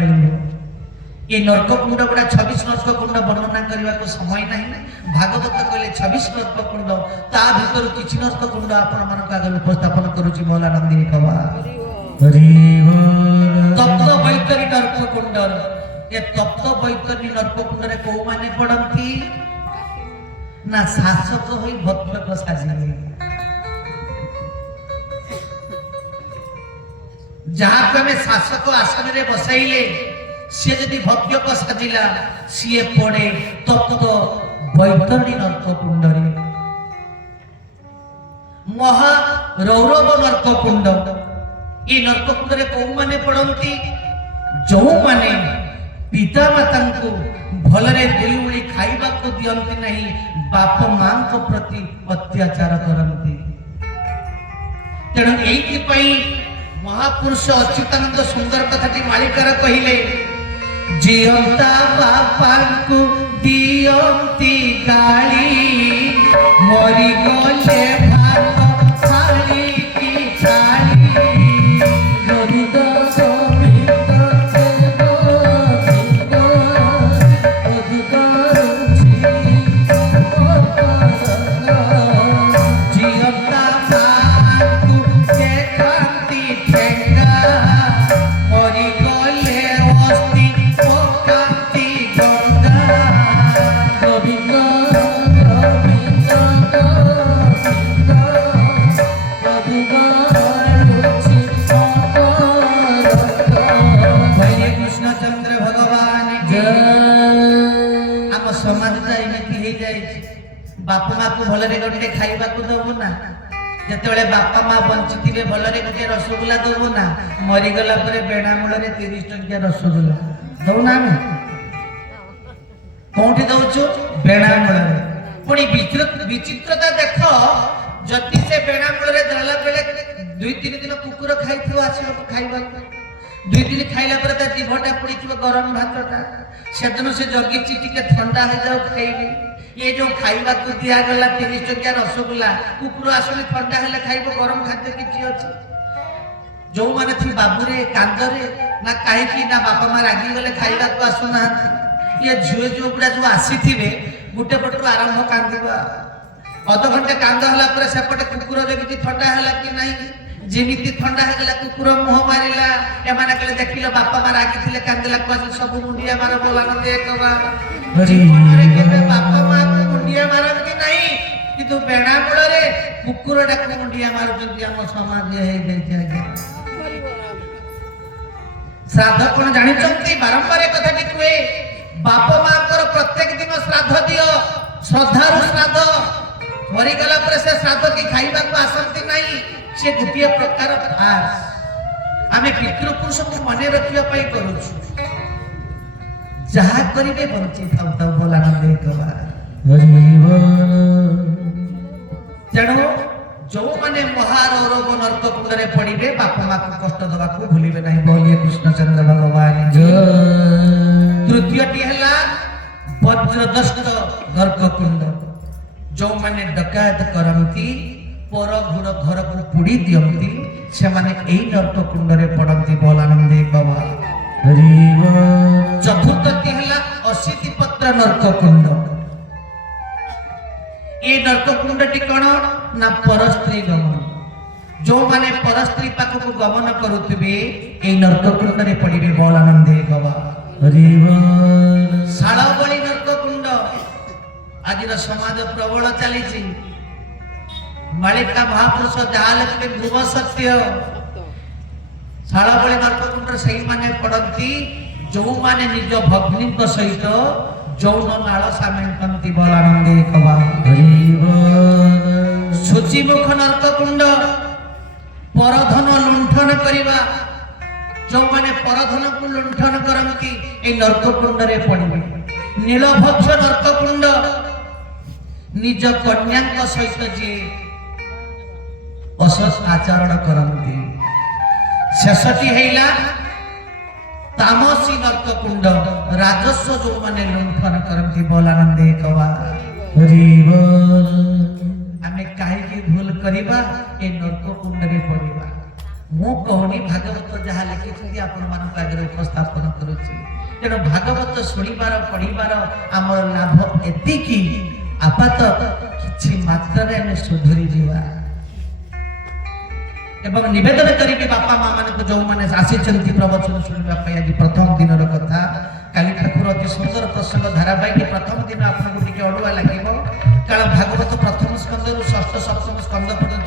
मिले ये नर्ककुंड गुड़ा 26 नर्ककुंड वर्णना करने को समय नहीं भागवत कहले 26 नर्ककुंड ता भीतर किछि नर्ककुंड आपण मन का आगे उपस्थापन करूची मौलानंदी कवा तप्त बैतरी नर्ककुंड ये तप्त बैतरी नर्ककुंड रे को माने पड़ंती ना शासक होई भक्त को साजिले जहां पे में शासक आसन रे बसाइले सी जदि भव्य को साजिला सी पड़े तप्त बैतरणी नर्ककुंड महा रौरव नर्ककुंड ये नर्ककुंड रे को माने पड़ंती जो माने पिता माता को भलरे दुई उड़ी खाइबा को दियंती नहीं बाप मां को प्रति अत्याचार करंती तेणु एइथि पई महापुरुष अच्युतानंद सुंदर कथाटी मालिकार कहिले जियंता बापा को दियंती गाली मरी गले भात थाली की थाली बापा माँ को भलरे गोटे खाइबा को दबो ना जेतेबेले बापा माँ बंचिथिबे भलरे गोटे रसगुल्ला दबो ना मरी गला परे बेणा मूलरे 30 टंकिया रसगुल्ला दउ ना हम कोठी दउछु बेणा मूलरे पुणी विचित्रता देखो जति से बेणा मूलरे दला बेले 2-3 दिन कुकुर खाइथिबो आसीबो खाइबा 2 दिन खाइला परे ता जीभटा पड़ीथिबो गरम भातटा सेदन से जगी चिटिके ठंडा हो जाओ खाइबे ये जो खाइबा को दिया गला 30 टंकिया रसगुल्ला कुकुर आसले ठंडा हेले खाइबो गरम खाद्य किछि अछि जो माने थी बाबूरे कांदरे ना काहे कि ना बापा मां रागी गले खाइबा को आसुना ये झुए जो गुडा जो आसीथिबे गुटे पटरो आरंभ कांदिबा अध घंटे कांद हला परे सेपटे कुकुर देखि ठंडा हला कि नहीं जेमिति ठंडा हेगला कुकुर मुह मारिला एमाने कले देखिलो बापा मां रागी थिले कांदला को सब मुंडिया मार बोलान देखबा जीवनरे केबे बापा मां को मुंडिया मारंती नहीं किंतु बेणा मूलरे कुकुर डाक मुंडिया मारुचंती हम समाज हे जाय आज्ञा श्राद्ध कोन जानि चंती बारंबार कथाटी कुए बापा मां कर प्रत्येक दिन श्राद्ध दियो श्रद्धारु श्राद्ध मरी गला पर से श्राद्ध की खाइबा को आसंती नहीं से गोटे प्रकार फार्स आमे पितृपुरुष को मने रखिया पई करूछु जहा करिबे बंची थाउ थाउ बोलानंद कबा तेणु जो माने महारौरव नर्ककुंड रे पड़िबे बापा मां को कष्ट दबा को भूलिबे नहीं बोलिए कृष्णचंद्र भगवान तृतीयटी हला वज्रदष्ट नर्ककुंड जो माने डकायत करंती पर घर को पुड़ी दियंती से माने एई नर्ककुंड रे पड़ंती बोलानंदे बाबा चतुर्थटी हला 80 पत्र नर्ककुंड ए नर्ककुंडटी कोन ना परस्त्री गमन जो माने परस्त्री पाख को गमन करुथिबे ए नर्ककुंड रे पड़िबे बोलानंदे बाबा शाळावळी नर्ककुंड आजिर समाज प्रबल चलीछि मालिका महापुरुष जहाँ लिखते ध्रुव सत्य शाळावळी नर्ककुंड सही माने पड़ती जो माने निज भग्नी सहित जौन नाल सामेंटंती बोलानंदे कबा शुचिमुख नर्ककुंड परधन लुंठन करिबा जो माने परधन को लुंठन करंती ए नर्ककुंड रे पड़िबे नीलभक्ष नर्ककुंड निज कन्या सहित जे असत आचरण करंती शेषटी हैला तामसी नर्ककुंड राजस्व जो माने लुंठन करंती बोलानंदे कवा आमे काहे की भूल करिबा ए नर्ककुंड रे पड़िबा ମୁଁ କହୁନି ଭାଗବତ ଯାହା ଲେଖିଛନ୍ତି ଆପଣମାନଙ୍କ ଆଗରେ ଉପସ୍ଥାପନ କରୁଛି। ତେଣୁ ଭାଗବତ ଶୁଣିବାର ପଢିବାର ଆମର ଲାଭ ଏତିକି, ଆପାତ କିଛି ମାତ୍ରାରେ ଆମେ ସୁଧୁରି ଯିବା। ଏବଂ ନିବେଦନ କରିବି ବାପା ମା ମାନଙ୍କୁ ଯୋଉମାନେ ଆସିଛନ୍ତି ପ୍ରବଚନ ଶୁଣିବା ପାଇଁ, ଆଜି ପ୍ରଥମ ଦିନର କଥା, କାଲି ଠାକୁର ଅତି ସୁନ୍ଦର ପ୍ରସଙ୍ଗ ଧାରାବାହିକ, ପ୍ରଥମ ଦିନ ଆପଣଙ୍କୁ ଟିକେ ଅଡୁଆ ଲାଗିବ, କାରଣ ଭାଗବତ ପ୍ରଥମ ସ୍କନ୍ଧରୁ ଷଷ୍ଠ ସପ୍ତମ ସ୍କନ୍ଧ ପର୍ଯ୍ୟନ୍ତ